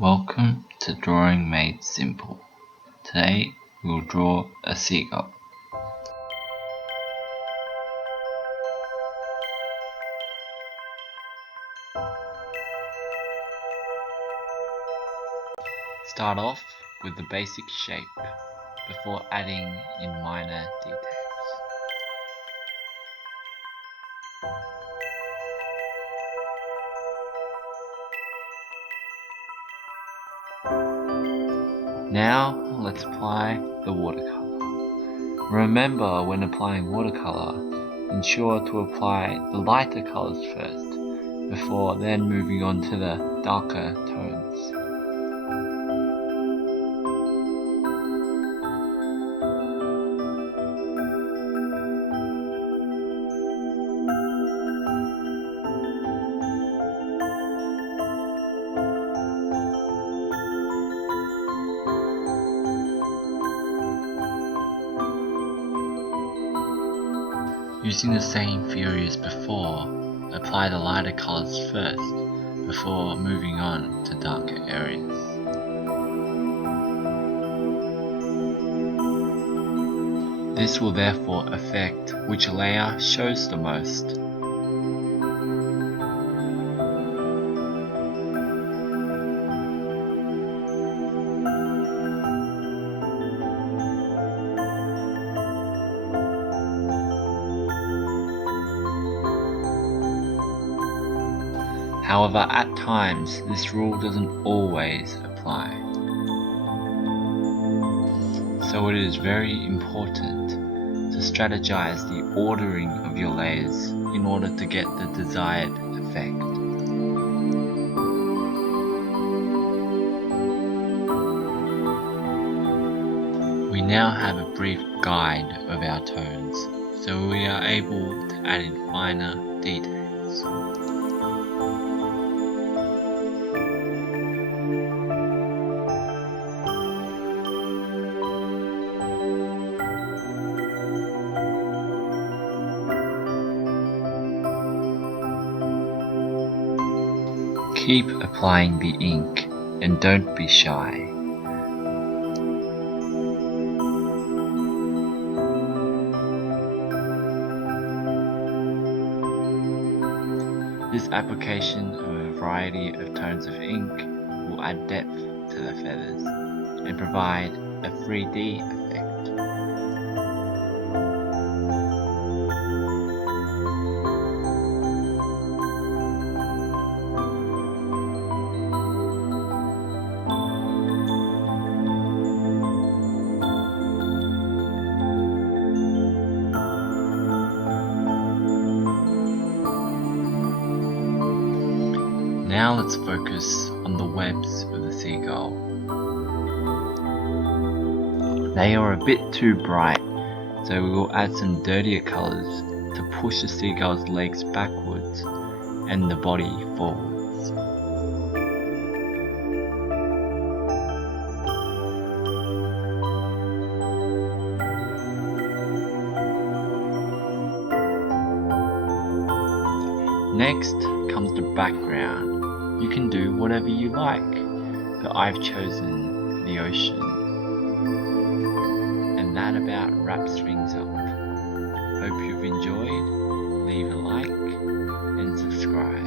Welcome to Drawing Made Simple. Today we will draw a seagull. Start off with the basic shape before adding in minor details. Now let's apply the watercolour. Remember, when applying watercolour, ensure to apply the lighter colours first, before then moving on to the darker tones. Using the same theory as before, apply the lighter colours first, before moving on to darker areas. This will therefore affect which layer shows the most. However, at times, this rule doesn't always apply. So it is very important to strategize the ordering of your layers in order to get the desired effect. We now have a brief guide of our tones, so we are able to add in finer details. Keep applying the ink and don't be shy. This application of a variety of tones of ink will add depth to the feathers and provide a 3D effect. Now let's focus on the webs of the seagull. They are a bit too bright, so we will add some dirtier colours to push the seagull's legs backwards and the body forwards. Next comes the background. You can do whatever you like, but I've chosen the ocean. And that about wraps things up. Hope you've enjoyed. Leave a like and subscribe.